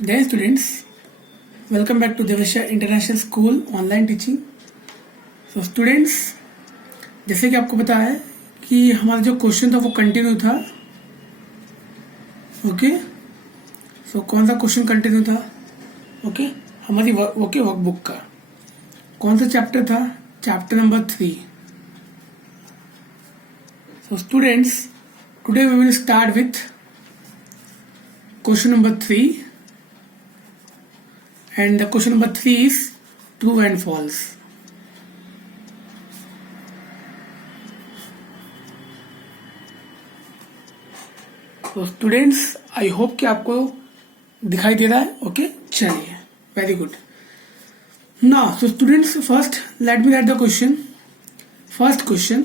Dear students, welcome back to Devasha International School online teaching. So students, जैसे कि आपको पता है कि हमारा जो क्वेश्चन था वो कंटिन्यू था। ओके, सो कौन सा क्वेश्चन कंटिन्यू था? ओके, हमारी वर्कबुक का कौन सा चैप्टर था? Chapter number 3। So students, today we will start with question number 3, and the question number 3 is true and false. तो स्टूडेंट्स, आई होप कि आपको दिखाई दे रहा है। ओके, चलिए, very good. Now so students, first let me right the question. First question,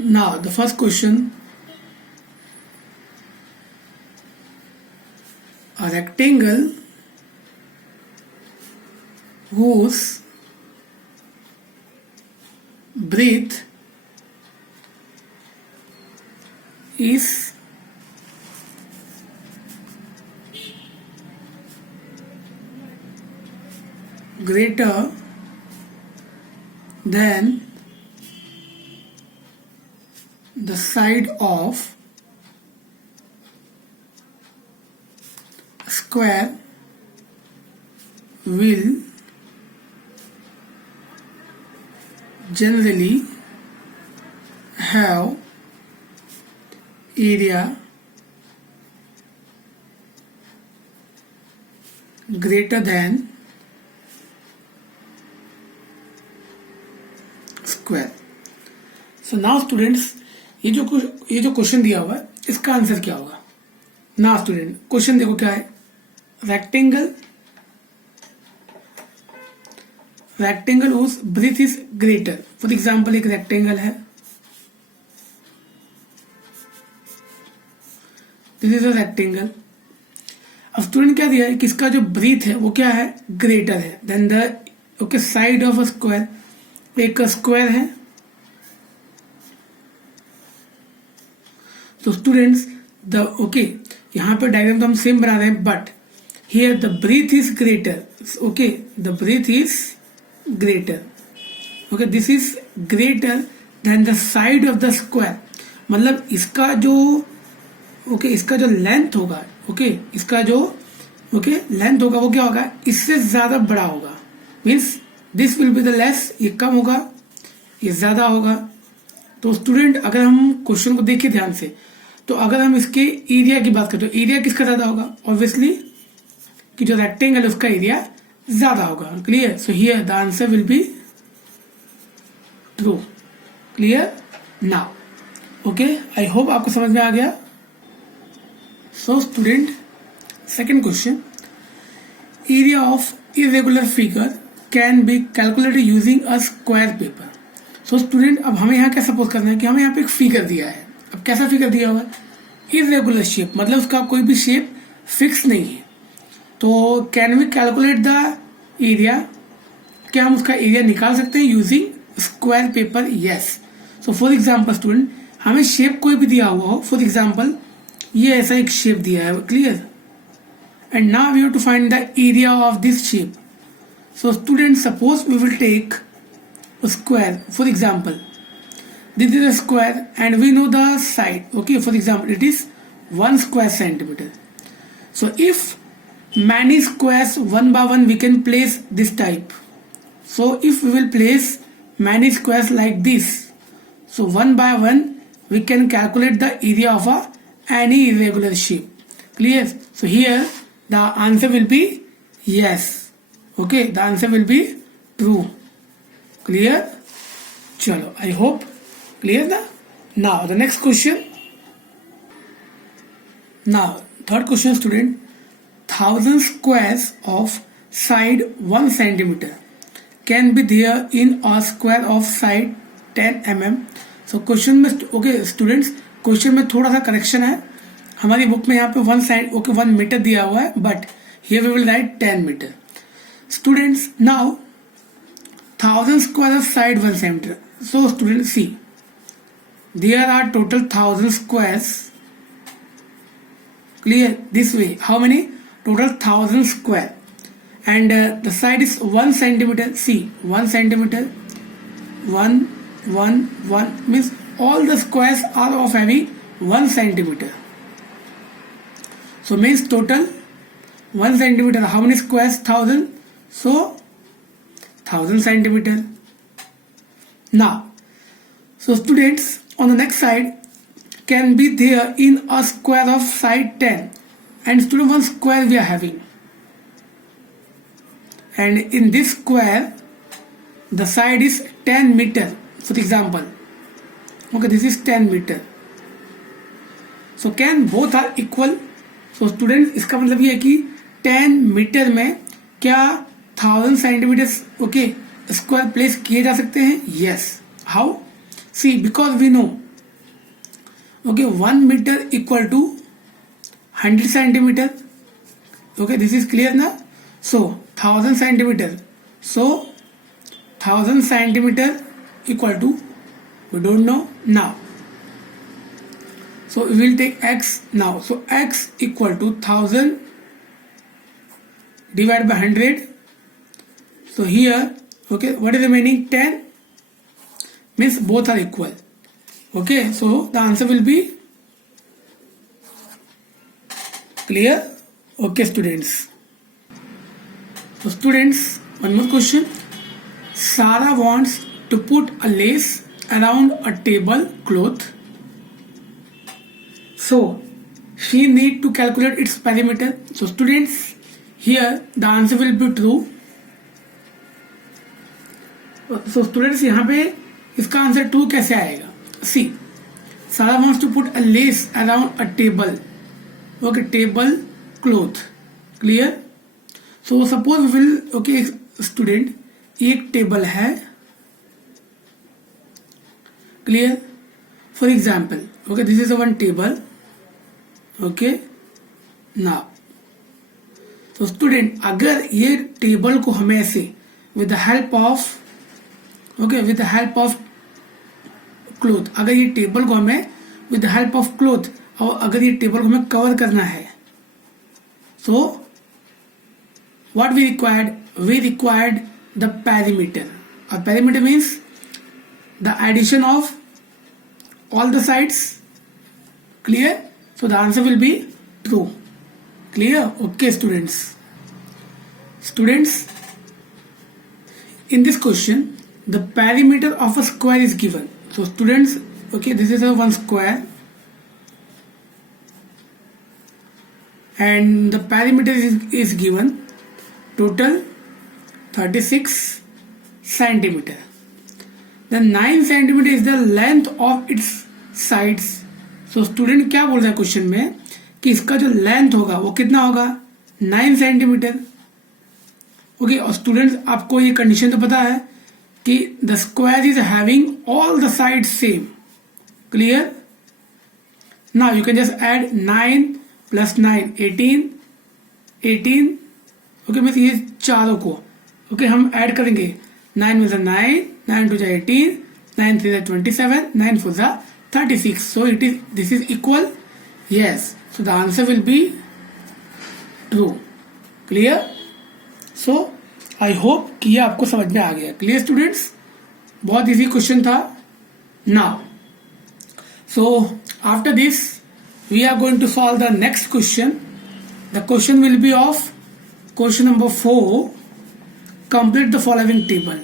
now the first question, a rectangle whose breadth is greater than the side of square will generally have area greater than square. So now students, ये जो question दिया हुआ है इसका answer क्या होगा? ना student, question देखो क्या है। Rectangle whose breadth is greater। For example एक रेक्टेंगल है, दिस इज अ रेक्टेंगल। अब स्टूडेंट क्या दिया है कि इसका जो ब्रीथ है वो क्या है? ग्रेटर है than the side of a square. एक स्क्वायर है। तो स्टूडेंट्स यहाँ पे डायग्राम तो हम सेम बना रहे हैं, but here the breadth is greater. Okay, the breadth is greater. Okay, this is greater than the side of the square. मतलब इसका जो इसका जो लेंथ होगा, इसका जो लेंथ होगा वो क्या होगा? इससे ज्यादा बड़ा होगा। Means this will be the less, ये कम होगा, ये ज्यादा होगा। तो स्टूडेंट, अगर हम क्वेश्चन को देखिए ध्यान से, तो अगर हम इसके एरिया की बात करें तो एरिया किसका ज्यादा होगा? ऑब्वियसली कि जो रेक्टेंगल है उसका एरिया ज्यादा होगा। Clear? So here the answer will be true. Clear now? Okay, I hope आपको समझ में आ गया। So student, second question, area of irregular figure can be calculated using a square paper. So student, अब हमें यहाँ क्या सपोज करना है कि हमें यहाँ पे एक फिगर दिया है। अब कैसा फिगर दिया हुआ है? इरेगुलर शेप, मतलब उसका कोई भी शेप फिक्स नहीं है। तो can we calculate the area? क्या हम उसका एरिया निकाल सकते हैं using square paper? Yes. So for example student, हमें शेप कोई भी दिया हुआ हो, फॉर एग्जाम्पल ये ऐसा एक शेप दिया है, clear, and now we have to find the area of this shape. So student, suppose we will take square. For example, this is a square and we know the side. Okay, for example, it is 1 square centimeter. So if many squares one by one we can place this type. So if we will place many squares like this, so one by one we can calculate the area of any irregular shape. Clear? So here the answer will be yes. Okay, the answer will be true. Clear? चलो, I hope clear ना? Now the next question. Now third question student, 1000 squares of side 1 centimeter can be there in a square of side 10 mm. So question में students, question में थोड़ा सा correction है। हमारी book में यहाँ पे 1 मीटर दिया हुआ है, but here we will write 10 meter. Students, now 1000 square of side 1 centimeter. So students, see, there are total 1000 squares clear, this way. How many? Total 1000 square, and the side is 1 centimeter. See, 1 centimeter, 1 means all the squares are of having 1 centimeter. So means total 1 centimeter. How many squares? 1000. So 1000 centimeter. Now, so students, on the next side can be there in a square of side 10, and student, one square we are having, and in this square the side is 10 meter, for example. Okay, this is 10 meter. So can both are equal? So students, इसका मतलब ये है कि 10 metre में क्या 1000 centimetre okay square place किए जा सकते हैं? Yes. How? See, because we know okay 1 metre equal to 100 centimetre. Okay, this is clear ना? सो 1000 centimetre, so 1000 centimeter equal to, we don't know now. So we will take x now. So x equal to 1000 divided by 100. So here, okay, what is remaining? 10, means both are equal. Okay, so the answer will be clear. Okay students. So students, one more question. Sarah wants to put a lace around a table cloth. So she need to calculate its perimeter. So students, here the answer will be true. So students, यहाँ पे इसका answer true कैसे आएगा? सी, Sarah wants to put a lace around a table. Okay, table cloth. Clear? So suppose we will, okay student, एक table है. Clear? For example, okay, this is a one table. Okay, now, so student, अगर ये table को हमें ऐसे with the help of, okay, with the help of cloth, अगर ये table को हमें with the help of cloth, और अगर ये टेबल को हमें कवर करना है, so what we required? We required the perimeter. A perimeter means the addition of all the sides. Clear? So the answer will be true. Clear? Okay students. Students, in this question the perimeter of a square is given. So students, okay, this is a one square and the perimeter is given total 36 centimeter. Then 9 centimeter is the length of its sides. So student क्या बोल रहा है question में कि इसका जो length होगा वो कितना होगा? 9 सेंटीमीटर. ओके, और स्टूडेंट्स आपको ये कंडीशन तो पता है कि the square is having all the side same. Clear? Now you can just add 9 plus 9 18. Okay, means ये चारों को ओके हम ऐड करेंगे. 9 में 9, 9 2 18, 9 3 27, 9 4 36. So this is equal. Yes. So the answer will be true. Clear? So I hope कि ये आपको समझ में आ गया. Clear students? बहुत इजी क्वेश्चन था. Now, so after this we are going to solve the next question. The question will be of question number 4. Complete the following table.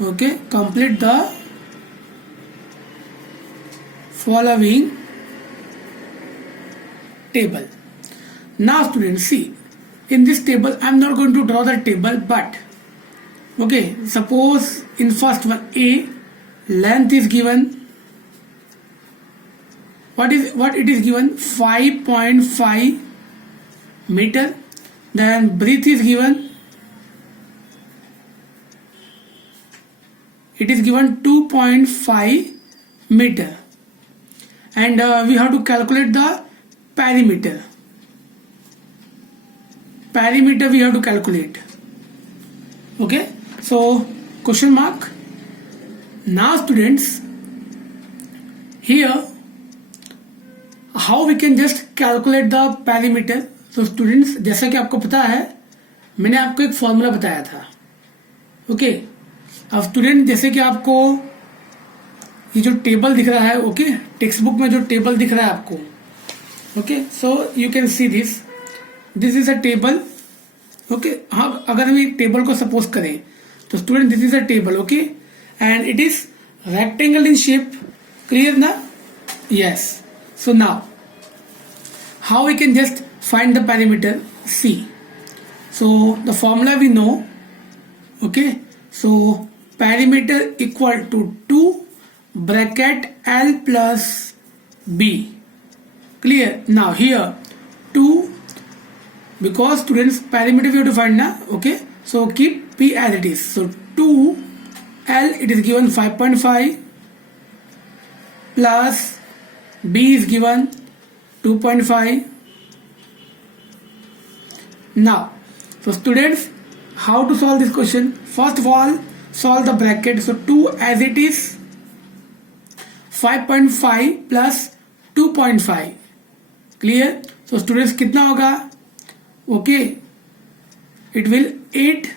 Okay, complete the following table. Now students, see, in this table I am not going to draw the table, but okay, suppose in first one A, length is given. What it is given? 5.5 meter. Then breadth is given. It is given 2.5 meter, and we have to calculate the perimeter. Perimeter we have to calculate. Okay, so question mark. Now students, here how we can just calculate the perimeter. So students, जैसा कि आपको पता है मैंने आपको एक formula बताया था. ओके अब स्टूडेंट जैसे कि आपको ये जो टेबल दिख रहा है, ओके टेक्स्ट बुक में जो टेबल दिख रहा है आपको, okay so you can see this is a table. Okay हाँ, अगर हम एक टेबल को सपोज करें तो student this is a table. Okay and it is rectangle in shape. Clear ना? Yes. So now, how we can just find the perimeter? See. So the formula we know. Okay. So perimeter equal to 2 bracket L plus B. Clear? Now here 2, because students perimeter we have to find now. Okay. So keep P as it is. So 2 L it is given 5.5 plus B is given 2.5. Now, so students, how to solve this question? First of all, solve the bracket. So 2 as it is, 5.5 plus 2.5. Clear? So students, कितना होगा? Okay, it will 8.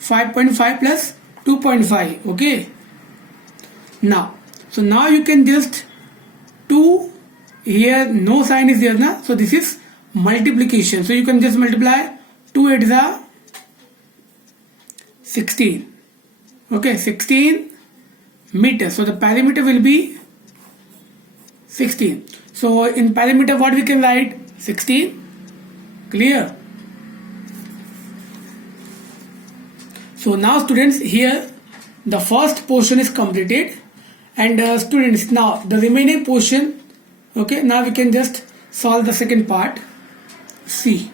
5.5 plus 2.5. Okay. Now, so now you can just 2 here, no sign is there na, so this is multiplication. So you can just multiply 2 8 is 16. Okay, 16 meters. So the perimeter will be 16. So in perimeter what we can write? 16. Clear? So now students, here the first portion is completed. And students, now the remaining portion, okay, now we can just solve the second part. See.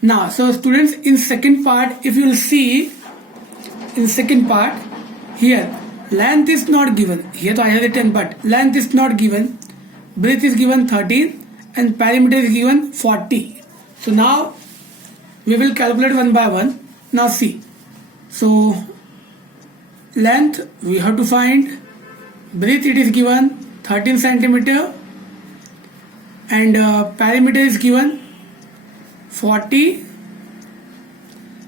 Now, so students, in second part, if you will see, in second part, here, length is not given. Here I have written, but length is not given. Breadth is given 13 and perimeter is given 40. So now, we will calculate one by one. Now see. So, length we have to find. Breadth it is given 13 centimeter and perimeter is given 40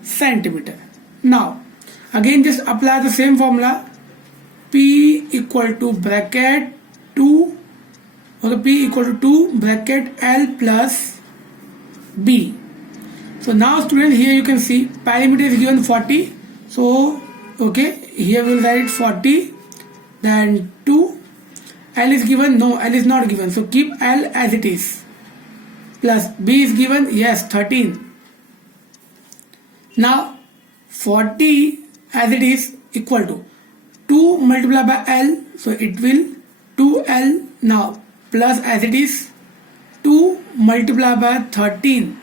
centimeter. Now again just apply the same formula. P equal to bracket 2, okay, P equal to 2 bracket L plus B. So now student, here you can see perimeter is given 40. So okay, here we'll write 40, then 2. L is given, no, L is not given, so keep L as it is, plus B is given, yes, 13. Now 40 as it is equal to 2 multiplied by L, so it will 2L. Now plus as it is 2 multiplied by 13.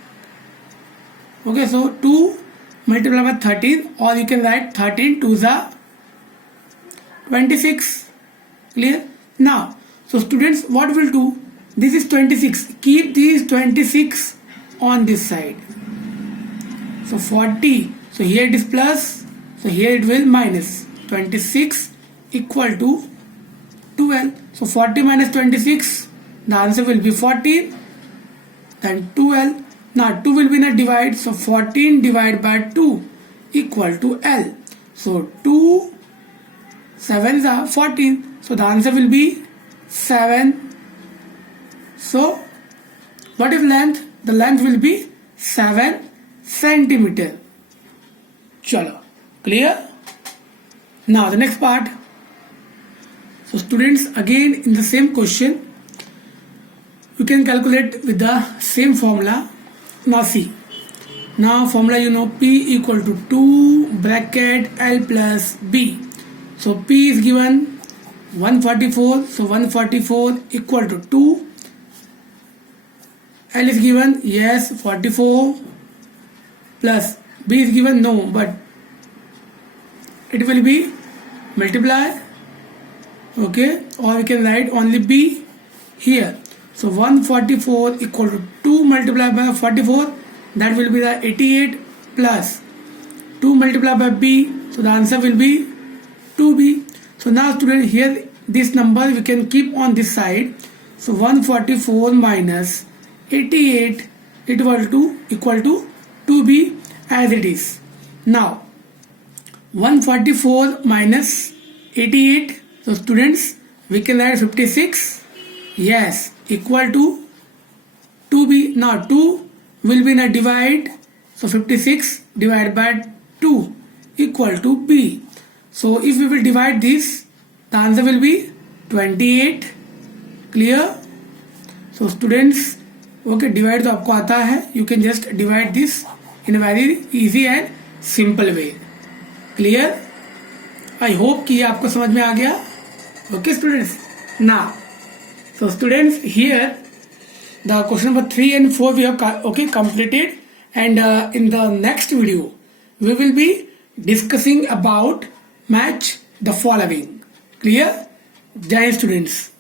Okay, so 2 multiplied by 13, or you can write 13 to the 26. Clear? Now, so students, what we'll do? This is 26. Keep these 26 on this side. So 40. So here it is plus. So here it will minus. 26 equal to 12. So 40 minus 26. The answer will be 14. Then 12. Now 2 will be in a divide. So 14 divided by 2 equal to L. So 2 7s are 14. So the answer will be 7. So what is length? The length will be 7 centimeter. Chalo. Clear? Now the next part. So students, again in the same question, you can calculate with the same formula. Now see. Now formula you know, P equal to 2 bracket L plus B. So P is given 144. So 144 equal to 2. L is given, yes, 44 plus B is given, no, but it will be multiply. Okay, or we can write only B here. So 144 equal to 2 multiplied by 44, that will be the 88 plus 2 multiplied by B, so the answer will be 2B. So now student, here this number we can keep on this side. So 144 minus 88 equal to 2b as it is. Now 144 minus 88. So students, we can add 56. Yes, equal to 2b. Now 2 will be in a divide. So 56 divided by 2 equal to b. So if we will divide this, the answer will be 28. Clear? So students, okay, divide तो आपको आता है. You can just divide this in a very easy and simple way. Clear? I hope कि ये आपको समझ में आ गया. Okay students. Now, so students, here the question number 3 and 4 we have completed, and in the next video we will be discussing about match the following. Clear? Jai students.